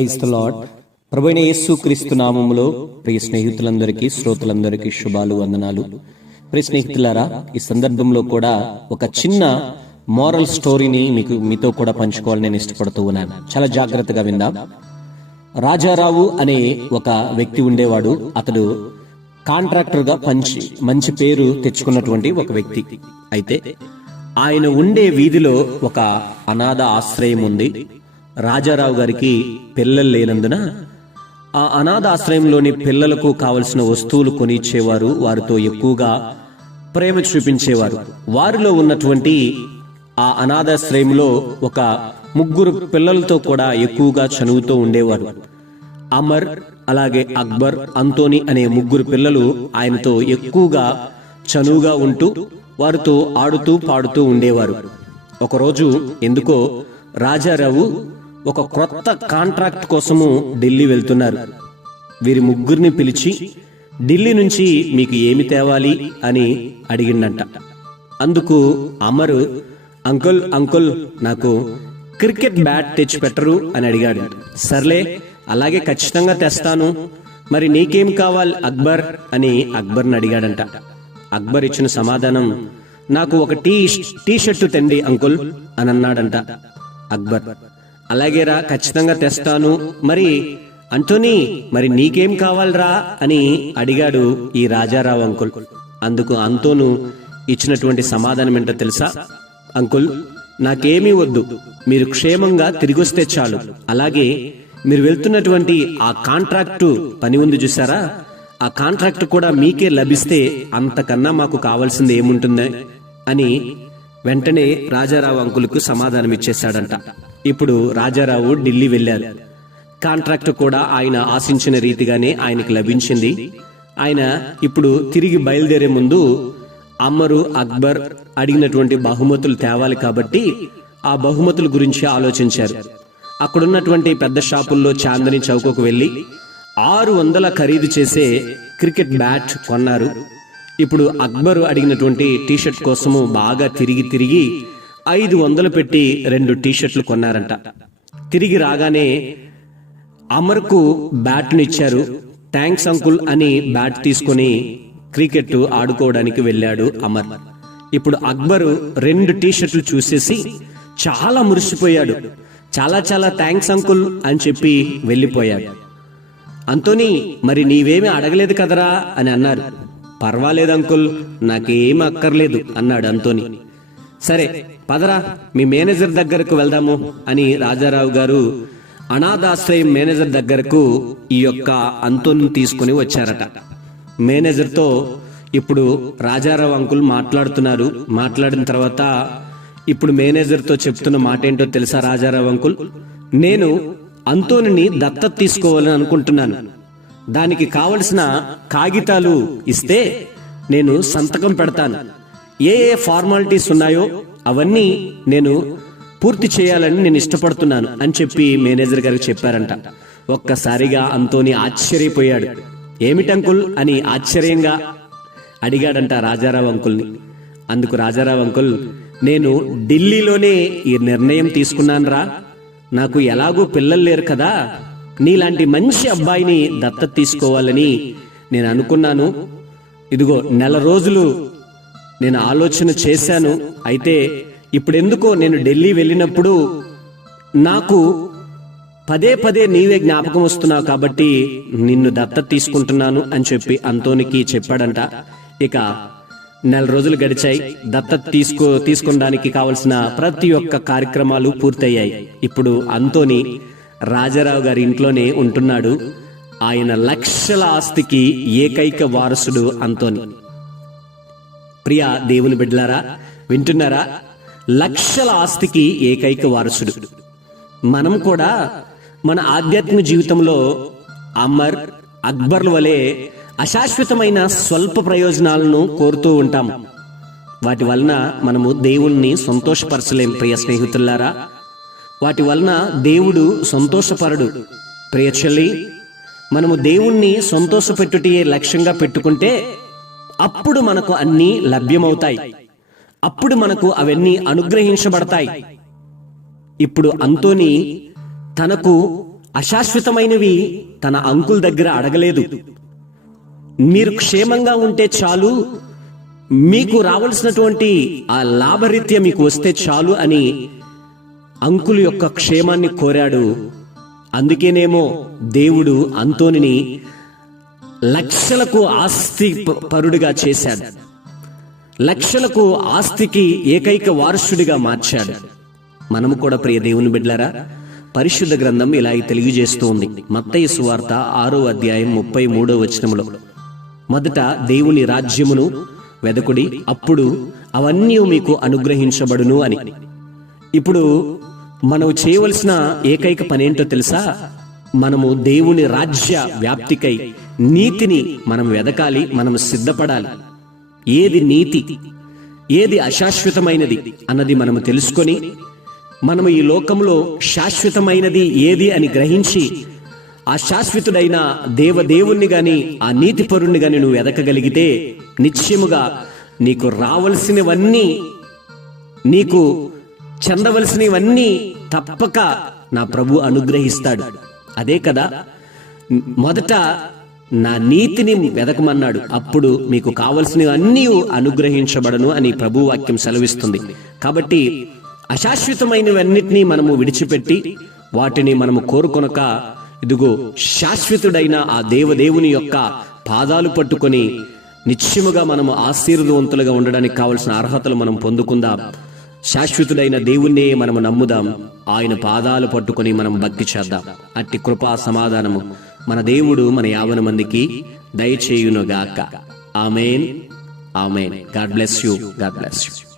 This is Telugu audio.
ప్రైజ్ లాడ్ యేసు క్రీస్తు నామములో ప్రియ స్నేహితులందరికీ శ్రోతలందరికీ శుభాలు వందనాలు. ప్రియ స్నేహితులారా ఈ సందర్భంలో కూడా ఒక చిన్న మోరల్ స్టోరీని మీకు మీతో కూడా పంచుకోవాలని నేను ఇష్టపడుతూ ఉన్నాను. చాలా జాగ్రత్తగా విందాం. రాజారావు అనే ఒక వ్యక్తి ఉండేవాడు. అతడు కాంట్రాక్టర్గా పంచి మంచి పేరు తెచ్చుకున్నటువంటి ఒక వ్యక్తి. అయితే ఆయన ఉండే వీధిలో ఒక అనాథ ఆశ్రయం ఉంది. రాజారావు గారికి పిల్లలు లేనందున ఆ అనాథాశ్రయంలోని పిల్లలకు కావలసిన వస్తువులు కొనిచ్చేవారు వారితో ఎక్కువగా ప్రేమ చూపించేవారు. వారిలో ఉన్నటువంటి ఆ అనాథాశ్రయంలో ఒక ముగ్గురు పిల్లలతో కూడా ఎక్కువగా చదువుతూ ఉండేవారు. అమర్ అలాగే అక్బర్ అంతోని అనే ముగ్గురు పిల్లలు ఆయనతో ఎక్కువగా చనువుగా ఉంటూ వారితో ఆడుతూ పాడుతూ ఉండేవారు. ఒకరోజు ఎందుకో రాజారావు ఒక క్రొత్త కాంట్రాక్ట్ కోసము ఢిల్లీ వెళ్తున్నారు. వీరి ముగ్గురిని పిలిచి ఢిల్లీ నుంచి మీకు ఏమి తేవాలి? అని అడిగిండంట అందుకు అమరు అంకుల్ అంకుల్ నాకు క్రికెట్ బ్యాట్ తెచ్చి పెట్టరు అని అడిగాడు. సర్లే అలాగే ఖచ్చితంగా తెస్తాను. మరి నీకేం కావాలి అక్బర్? అని అక్బర్ని అడిగాడంట. అక్బర్ ఇచ్చిన సమాధానం నాకు ఒక టీ టీ షర్టు తెండి అంకుల్ అని అన్నాడంట అక్బర్. అలాగేరా ఖచ్చితంగా తెస్తాను. మరి అంటోనీ మరి నీకేం కావాలరా అని అడిగాడు ఈ రాజారావు అంకుల్. అందుకు అంతోను ఇచ్చినటువంటి సమాధానం ఏంటో తెలుసా? అంకుల్ నాకేమీ వద్దు. మీరు క్షేమంగా తిరిగొస్తే చాలు. అలాగే మీరు వెళ్తున్నటువంటి ఆ కాంట్రాక్టు పని ఉంది చూసారా ఆ కాంట్రాక్ట్ కూడా మీకే లభిస్తే అంతకన్నా మాకు కావాల్సింది ఏముంటుంది? అని వెంటనే రాజారావు అంకులకు సమాధానం ఇచ్చేశాడంట ఇప్పుడు రాజారావు ఢిల్లీ వెళ్ళారు. కాంట్రాక్ట్ కూడా ఆయన ఆశించిన రీతిగానే ఆయనకు లభించింది. ఆయన ఇప్పుడు తిరిగి బయలుదేరే ముందు అమ్మరు అక్బర్ అడిగినటువంటి బహుమతులు తేవాలి కాబట్టి ఆ బహుమతుల గురించి ఆలోచించారు. అక్కడున్నటువంటి పెద్ద షాపుల్లో చాందని చౌకకు వెళ్ళి ఆరు వందల ఖరీదు చేసే క్రికెట్ బ్యాట్ కొన్నారు. ఇప్పుడు అక్బర్ అడిగినటువంటి టీషర్ట్ కోసము బాగా తిరిగి తిరిగి ఐదు వందలు పెట్టి రెండు టీషర్ట్లు కొన్నారంట. తిరిగి రాగానే అమర్కు బ్యాట్ను ఇచ్చారు థ్యాంక్స్ అంకుల్ అని బ్యాట్ తీసుకొని క్రికెట్ ఆడుకోవడానికి వెళ్ళాడు అమర్. ఇప్పుడు అక్బరు రెండు టీషర్ట్లు చూసేసి చాలా మురిసిపోయాడు. చాలా చాలా థ్యాంక్స్ అంకుల్ అని చెప్పి వెళ్ళిపోయాడు. అంతోని మరి నీవేమీ అడగలేదు కదరా అని అన్నారు. పర్వాలేదు అంకుల్ నాకేం అక్కర్లేదు అన్నాడు అంతోని. సరే పదరా మీ మేనేజర్ దగ్గరకు వెళ్దాము అని రాజారావు గారు అనాథాశ్రయం మేనేజర్ దగ్గరకు ఈ యొక్క అంతోని తీసుకుని వచ్చారట. మేనేజర్తో ఇప్పుడు రాజారావు అంకుల్ మాట్లాడుతున్నారు. మాట్లాడిన తర్వాత ఇప్పుడు మేనేజర్తో చెప్తున్న మాట ఏంటో తెలుసా రాజారావు అంకుల్? నేను అంతోనిని దత్తత తీసుకోవాలని అనుకుంటున్నాను. దానికి కావలసిన కాగితాలు ఇస్తే నేను సంతకం పెడతాను. ఏ ఏ ఫార్మాలిటీస్ ఉన్నాయో అవన్నీ నేను పూర్తి చేయాలని నేను ఇష్టపడుతున్నాను అని చెప్పి మేనేజర్ గారికి చెప్పారంట. ఒక్కసారిగా అంతోని ఆశ్చర్యపోయాడు. ఏమిటంకుల్ అని ఆశ్చర్యంగా అడిగాడంట రాజారావు అంకుల్ని. అందుకు రాజారావు అంకుల్ నేను ఢిల్లీలోనే ఈ నిర్ణయం తీసుకున్నానురా. నాకు ఎలాగూ పిల్లలు లేరు కదా. నీలాంటి మంచి అబ్బాయిని దత్తత తీసుకోవాలని నేను అనుకున్నాను. ఇదిగో నెల రోజులు నేను ఆలోచన చేశాను. అయితే ఇప్పుడెందుకో నేను ఢిల్లీ వెళ్ళినప్పుడు నాకు పదే పదే నీవే జ్ఞాపకం వస్తున్నావు కాబట్టి నిన్ను దత్తత తీసుకుంటున్నాను అని చెప్పి అంతోనికి చెప్పాడంట. ఇక నెల రోజులు గడిచాయి. దత్తత తీసుకో తీసుకోవడానికి కావలసిన ప్రతి ఒక్క కార్యక్రమాలు పూర్తయ్యాయి. ఇప్పుడు అంతోని రాజారావు గారి ఇంట్లోనే ఉంటున్నాడు. ఆయన లక్షల ఆస్తికి ఏకైక వారసుడు అంతోని. ప్రియ దేవుని బిడ్డలారా వింటున్నారా? లక్షల ఆస్తికి ఏకైక వారసుడు. మనం కూడా మన ఆధ్యాత్మిక జీవితంలో అమర్ అక్బర్ల వలె అశాశ్వతమైన స్వల్ప ప్రయోజనాలను కోరుతూ ఉంటాం. వాటి వలన మనము దేవుణ్ణి సంతోషపరచలేం ప్రియ స్నేహితులారా. వాటి వలన దేవుడు సంతోషపరడు. ప్రియచల్లి మనము దేవుణ్ణి సంతోషపెట్టుటే లక్ష్యంగా పెట్టుకుంటే అప్పుడు మనకు అన్నీ లభ్యమవుతాయి. అప్పుడు మనకు అవన్నీ అనుగ్రహించబడతాయి. ఇప్పుడు అంతోని తనకు అశాశ్వతమైనవి తన అంకుల్ దగ్గర అడగలేదు. మీరు క్షేమంగా ఉంటే చాలు మీకు రావాల్సినటువంటి ఆ లాభరీత్య మీకు వస్తే చాలు అని అంకుల్ యొక్క క్షేమాన్ని కోరాడు. అందుకేనేమో దేవుడు అంతోనిని లక్షలకు ఆస్తి పరుడిగా చేశాడు. లక్షలకు ఆస్తికి ఏకైక వారసుడిగా మార్చాడు. మనము కూడా ప్రియ దేవుని బిడ్లారా పరిశుద్ధ గ్రంథం ఇలా తెలియజేస్తూ ఉంది. మత్తయ్య సువార్త ఆరో అధ్యాయం ముప్పై మూడో వచనములో. మొదట దేవుని రాజ్యమును వెదకుడి అప్పుడు అవన్నీ మీకు అనుగ్రహించబడును అని. ఇప్పుడు మనం చేయవలసిన ఏకైక పనేంటో తెలుసా? మనము దేవుని రాజ్య వ్యాప్తికై నీతిని మనం వెదకాలి మనం సిద్ధపడాలి. ఏది నీతి ఏది అశాశ్వతమైనది అన్నది మనము తెలుసుకొని మనము ఈ లోకంలో శాశ్వతమైనది ఏది అని గ్రహించి ఆ శాశ్వతుడైన దేవదేవుణ్ణి గాని ఆ నీతిపరుణ్ణి గాని నువ్వు ఎదకగలిగితే నిశ్చయముగా నీకు రావలసినవన్నీ నీకు చెందవలసినవన్నీ తప్పక నా ప్రభు అనుగ్రహిస్తాడు. అదే కదా మొదట నా నీతిని వెదకమన్నాడు. అప్పుడు మీకు కావలసినవన్నీ అనుగ్రహించబడను అని ప్రభు వాక్యం సెలవిస్తుంది. కాబట్టి అశాశ్వతమైనవన్నిటినీ మనము విడిచిపెట్టి వాటిని మనము కోరుకొనక ఇదిగో శాశ్వతుడైన ఆ దేవదేవుని యొక్క పాదాలు పట్టుకొని నిశ్చయముగా మనము ఆశీర్వదవంతులుగా ఉండడానికి కావలసిన అర్హతలు మనం పొందుకుందాం. శాశ్వతుడైన దేవుణ్ణే మనము నమ్ముదాం. ఆయన పాదాలు పట్టుకొని మనం భక్తి చేద్దాం. అట్టి కృపా సమాధానము. మన దేవుడు మన యావన మందికి దయచేయునుగాక. Amen. Amen. God bless you. God bless you.